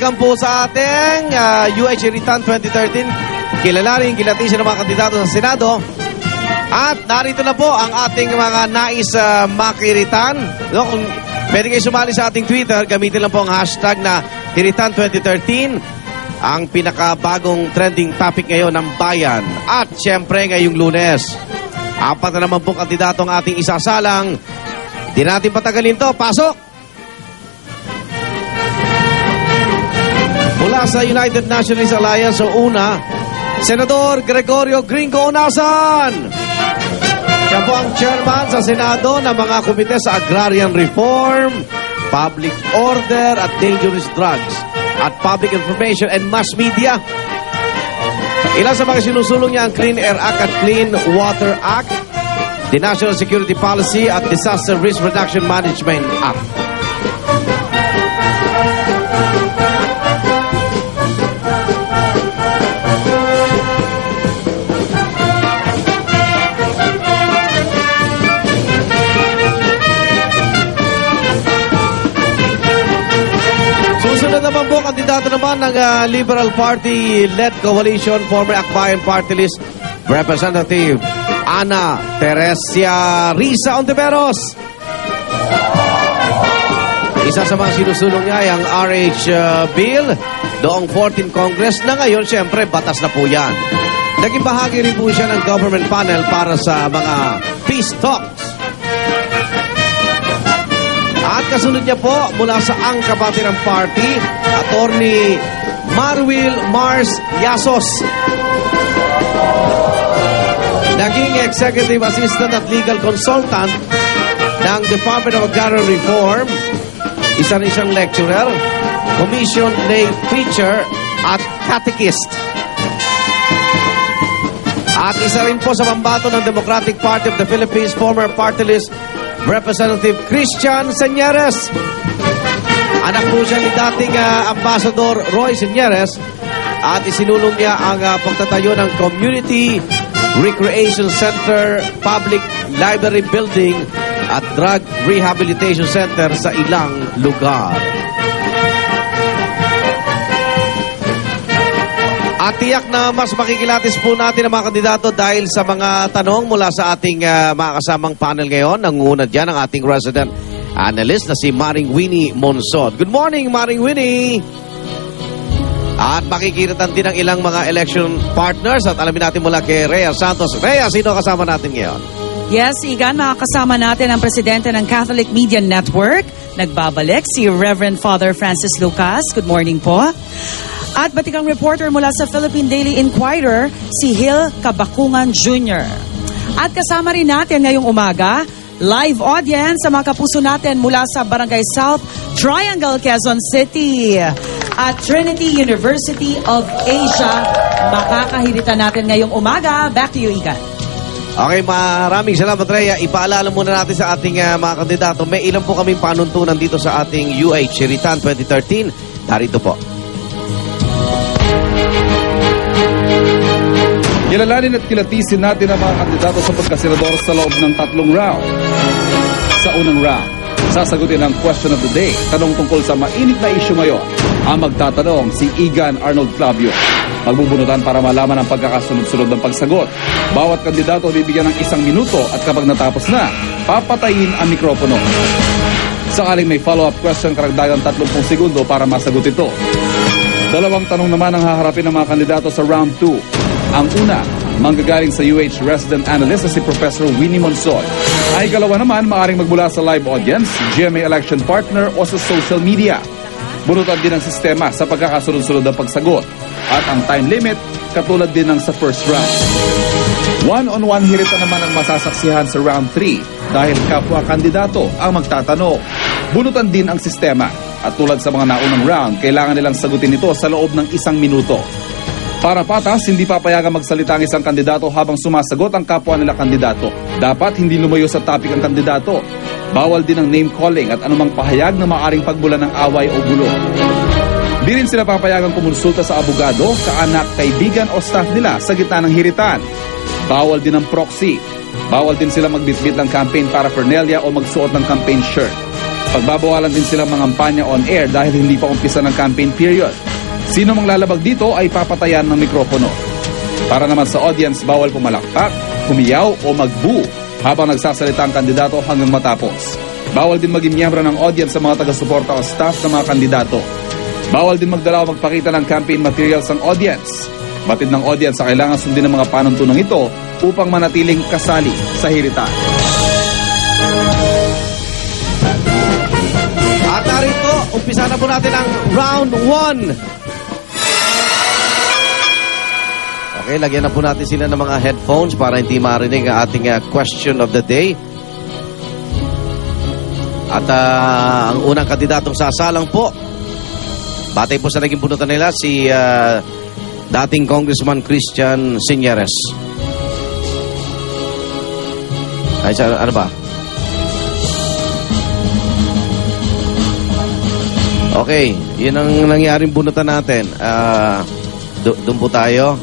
welcome po sa ating UH Iritan 2013. Kilalanin, kilatisin ng mga kandidato sa Senado. At narito na po ang ating mga nais makiritan. No, kung pwede kayo sumali sa ating Twitter, gamitin lang po ang hashtag na Iritan 2013. Ang pinakabagong trending topic ngayon ng bayan. At syempre ngayong Lunes, 4 na naman po kandidato ang ating isasalang. Di natin patagalin to. Pasok! Mula sa United Nationalist Alliance o UNA, Senador Gregorio Gringo Onasan. Siya po ang chairman sa Senado ng mga komite sa Agrarian Reform, Public Order at Dangerous Drugs at Public Information and Mass Media. Ilan sa mga sinusulong niya ang Clean Air Act at Clean Water Act, the National Security Policy at Disaster Risk Reduction Management Act. Susunod naman po, kandidato naman ng Liberal Party-led coalition, former Akbayan Party List Representative Ana Teresia Risa Ontiveros. Isa sa mga sinusulong niya ay ang RH Bill noong 14th Congress na ngayon, siyempre, batas na po yan. Naging bahagi rin po siya ng government panel para sa mga peace talks. At kasunod niya po mula sa Ang Kapatiran Party, Attorney Marwil Mars Yasos. Naging Executive Assistant at Legal Consultant ng Department of Agrarian Reform. Isa rin siyang lecturer, Commission Lay Preacher at Catechist. At isa rin po sa pambato ng Democratic Party of the Philippines, former party list Representative Christian Señeres. Anak po siya ni dating Ambassador Roy Señeres at isinulong niya ang pagtatayo ng Community Recreation Center, Public Library Building at Drug Rehabilitation Center sa ilang lugar. At tiyak na mas makikilatis po natin ang mga kandidato dahil sa mga tanong mula sa ating mga kasamang panel ngayon. Nangunguna dyan ang ating resident analyst na si Maring Winnie Monsod. Good morning, Maring Winnie! At makikiritan din ang ilang mga election partners at alamin natin mula kay Rhea Santos. Rhea, sino kasama natin ngayon? Yes, Igan, makakasama natin ang presidente ng Catholic Media Network. Nagbabalik si Reverend Father Francis Lucas. Good morning po. At batikang reporter mula sa Philippine Daily Inquirer, si Hill Kabakungan Jr. At kasama rin natin ngayong umaga, live audience sa mga kapuso natin mula sa Barangay South, Triangle, Quezon City. At Trinity University of Asia, makakahilitan natin ngayong umaga. Back to you, Igan. Okay, maraming salamat, Rhea. Ipaalala muna natin sa ating mga kandidato. May ilan po kaming panuntunan dito sa ating UH Iritan 2013. Narito po. Kilalanin at kilatisin natin ang mga kandidato sa pagkasenador sa loob ng 3 round. Sa unang round, sasagutin ang question of the day. Tanong tungkol sa mainit na isyu ngayon. Ang magtatanong si Igan Arnold Clavio. Magbubunutan para malaman ang pagkakasunod-sunod ng pagsagot. Bawat kandidato bibigyan ng 1 minuto at kapag natapos na, papatayin ang mikropono. Sakaling may follow-up question, karagdagang 30 segundo para masagot ito. 2 tanong naman ang haharapin ng mga kandidato sa round 2. Ang una, manggagaling sa UH resident analyst na si Professor Winnie Monsod. Ang ikalawa naman, maaaring magmula sa live audience, GMA election partner o sa social media. Bunutan din ang sistema sa pagkakasunod-sunod ng pagsagot. At ang time limit, katulad din ng sa first round. One-on-one hirita naman ang masasaksihan sa round 3 dahil kapwa kandidato ang magtatanong. Bunutan din ang sistema. At tulad sa mga naunang round, kailangan nilang sagutin ito sa loob ng 1 minuto. Para patas, hindi papayagan magsalita ang isang kandidato habang sumasagot ang kapwa nila kandidato. Dapat hindi lumayo sa topic ang kandidato. Bawal din ang name calling at anumang pahayag na maaring pagbulan ng away o gulo. Di rin sila papayagang kumonsulta sa abogado, kaanak, kaibigan o staff nila sa gitna ng hiritan. Bawal din ang proxy. Bawal din sila magbitbit ng campaign paraphernalia o magsuot ng campaign shirt. Pagbabawalan din silang mangampanya on air dahil hindi pa umpisa ng campaign period. Sino mang lalabag dito ay papatayan ng mikropono. Para naman sa audience, bawal pumalakpak, humiyaw o mag-boo habang nagsasalita ang kandidato hanggang matapos. Bawal din maging miyembro ng audience sa mga taga-suporta o staff ng mga kandidato. Bawal din magdala o magpakita ng campaign materials ang audience. Batid ng audience sa kailangan sundin ng mga panuntunang ito upang manatiling kasali sa hiritan. At narito, umpisa na po natin ang round 1. Okay, lagyan na po natin sila ng mga headphones para hindi marinig ang ating question of the day. At ang unang kandidatong sasalang po, batay po sa naging bunutan nila, si dating Congressman Christian Seniores. Ay, ano ba? Okay, yun ang nangyaring bunutan natin. Doon po tayo,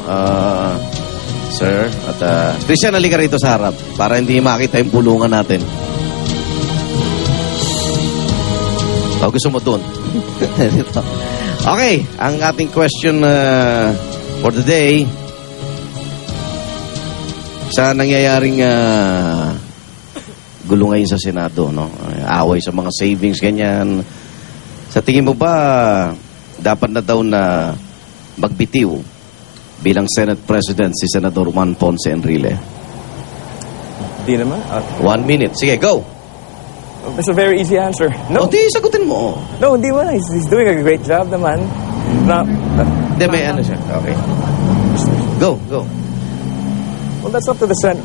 sir. At Christian, halika rito sa harap para hindi makita yung pulungan natin. Gusto mo doon? Okay, ang ating question for the day, sa nangyayaring gulo ngayon sa Senado, no? Away sa mga savings, ganyan. Sa tingin mo ba, dapat na daw na magbitiw bilang Senate President si Senador Juan Ponce Enrile? Di naman. 1 minute. Sige, go! That's a very easy answer. No. O, di, sagutin mo. No, hindi mo na. He's doing a great job naman. Hindi, may ano siya. Okay. Go. Well, that's up to the Senate.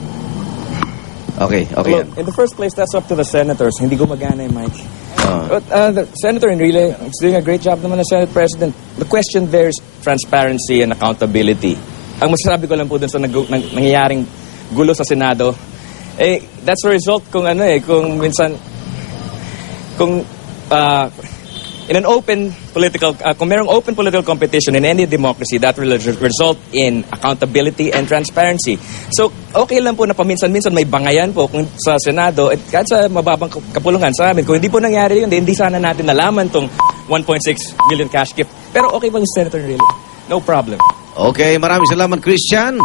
Okay. Look, in the first place, that's up to the senators. Hindi gumagana yung mic. But the Senator Enrile is doing a great job naman na Senate President. The question there is transparency and accountability. Ang masasabi ko lang po dun sa nangyayaring gulo sa Senado, that's a result kung kung minsan, kung in an open political, kung merong open political competition in any democracy, that will result in accountability and transparency. So, okay lang po na paminsan-minsan may bangayan po kung sa Senado at kahit sa mababang kapulungan sa amin. Kung hindi po nangyari yun, hindi sana natin nalaman tong 1.6 million cash gift. Pero okay po yung Senator really. No problem. Okay, maraming salamat, Christian.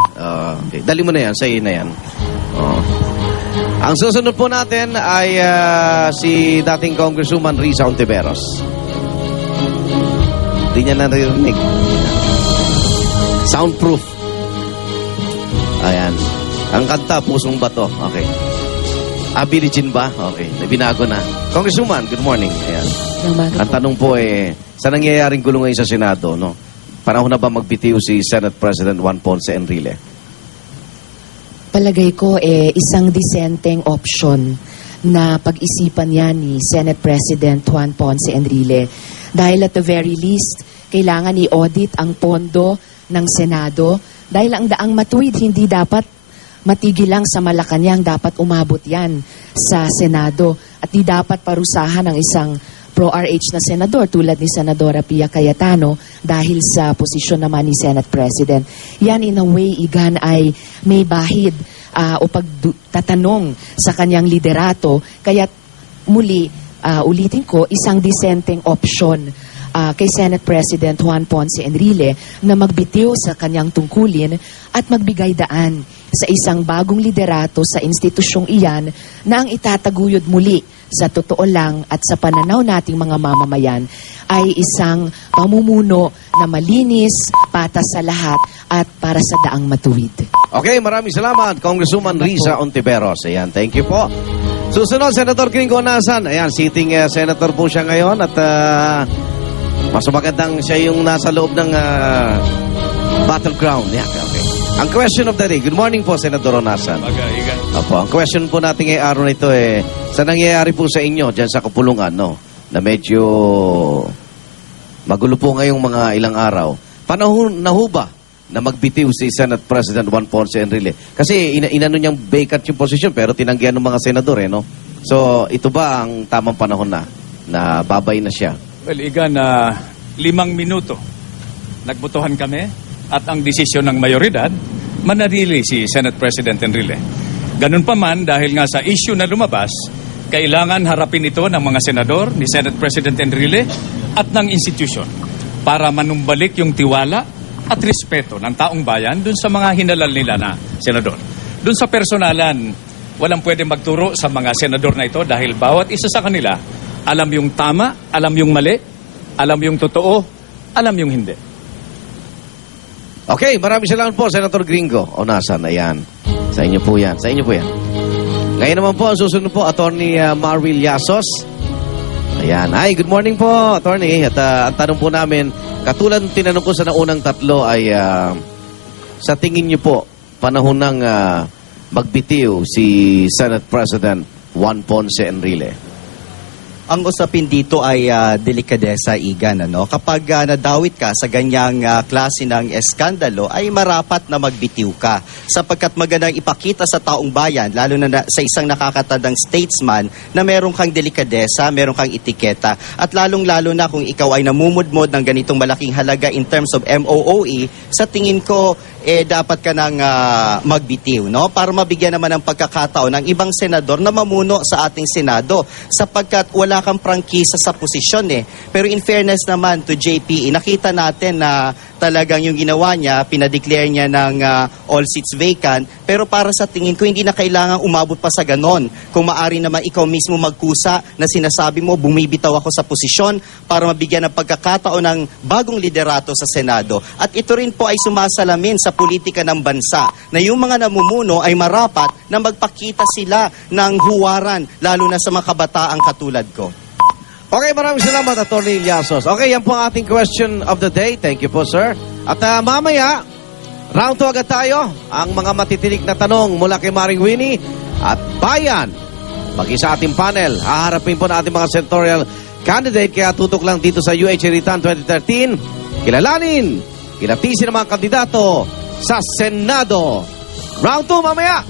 Okay, dali mo na yan, sa iyo na yan. Ang susunod po natin ay si dating Congresswoman Risa Ontiveros. Hindi niya naririnig. Soundproof. Ayan. Ang kanta, Pusong Bato. Okay. Billie Jean ba? Okay. Binago na. Congresswoman, good morning. Ayan. Ang tanong po sa nangyayaring gulo ngayon sa Senado, no? Panahon na ba magbitiw si Senate President Juan Ponce Enrile? Palagay ko isang disenteng option na pag-isipan yan ni Senate President Juan Ponce Enrile. Dahil at the very least, kailangan i-audit ang pondo ng Senado. Dahil ang daang matuwid, hindi dapat matigil lang sa Malacanang, dapat umabot yan sa Senado. At di dapat parusahan ng isang pro-RH na senador tulad ni Senadora Pia Cayetano dahil sa posisyon naman ni Senate President. Yan in a way, Igan, ay may bahid o pagtatanong sa kanyang liderato. Kaya muli, ulitin ko, isang disenteng option kay Senate President Juan Ponce Enrile na magbitiw sa kanyang tungkulin at magbigay daan sa isang bagong liderato sa institusyong iyan na ang itataguyod muli sa totoo lang at sa pananaw nating mga mamamayan ay isang pamumuno na malinis, patas sa lahat at para sa daang matuwid. Okay, maraming salamat, Congresswoman Risa Ontiveros. Ayan, thank you po. Susunod, Senator Kiko Nasan. Ayan, sitting senator po siya ngayon at mas magandang siya yung nasa loob ng battleground. Yeah, okay. Ang question of the day. Good morning po, Senator Onasan. Opo, ang question po natin ngayong araw na ito sa nangyayari po sa inyo dyan sa Kapulungan, no? Na medyo magulo po ngayong mga ilang araw. Panahon na ho ba na magbitiw si Senate President Juan Ponce Enrile? Kasi inano niyang vacant yung posisyon pero tinanggihan ng mga senador, no? So, ito ba ang tamang panahon na babay na siya? Well, Igan, 5 minuto. Nagbotohan kami at ang desisyon ng mayoridad, manarili si Senate President Enrile. Ganun pa man, dahil nga sa issue na lumabas, Kailangan harapin ito ng mga senador, ni Senate President Enrile at ng institusyon para manumbalik yung tiwala at respeto ng taong bayan dun sa mga hinalal nila na senador. Dun sa personalan, walang pwede magturo sa mga senador na ito dahil bawat isa sa kanila alam yung tama, alam yung mali, alam yung totoo, alam yung hindi. Okay, maraming salamat po, Senator Gringo. O nasan? Ayan. Sa inyo po yan. Sa inyo po yan. Ngayon naman po, ang susunod po, Attorney Marvil Yasos. Ayan. Ay, good morning po, Attorney. At ang tanong po namin, katulad ng tinanong ko sa naunang tatlo ay sa tingin niyo po, panahon ng magbitiw si Senate President Juan Ponce Enrile. Ang usapin dito ay delikadesa, Igan. Kapag nadawit ka sa ganyang klase ng eskandalo, ay marapat na magbitiw ka. Sapagkat magandang ipakita sa taong bayan, lalo na sa isang nakakatandang statesman, na meron kang delikadesa, meron kang etiketa. At lalong-lalo na kung ikaw ay namumudmod ng ganitong malaking halaga in terms of MOOE, sa tingin ko, dapat ka nang magbitiw, no? Para mabigyan naman ng pagkakataon ng ibang senador na mamuno sa ating Senado. Sapagkat wala kang prangkisa sa posisyon Pero in fairness naman to JP, nakita natin na talagang yung ginawa niya, pinadeclare niya ng all seats vacant. Pero para sa tingin ko, hindi na kailangang umabot pa sa ganon. Kung maari naman ikaw mismo magkusa na sinasabi mo, bumibitaw ako sa posisyon para mabigyan ng pagkakataon ng bagong liderato sa Senado. At ito rin po ay sumasalamin sa politika ng bansa na yung mga namumuno ay marapat na magpakita sila ng huwaran, lalo na sa mga kabataang katulad ko. Okay, maraming salamat, Attorney Yasos. Okay, yan po ang ating question of the day. Thank you po, sir. At mamaya, round 2 agad tayo. Ang mga matitinig na tanong mula kay Maring Winnie at Bayan. Pag sa ating panel, haharapin po na ating mga senatorial candidate. Kaya tutok lang dito sa UH Ritan 2013. Kilalanin, kilatisin ang mga kandidato sa Senado. Round 2 mamaya.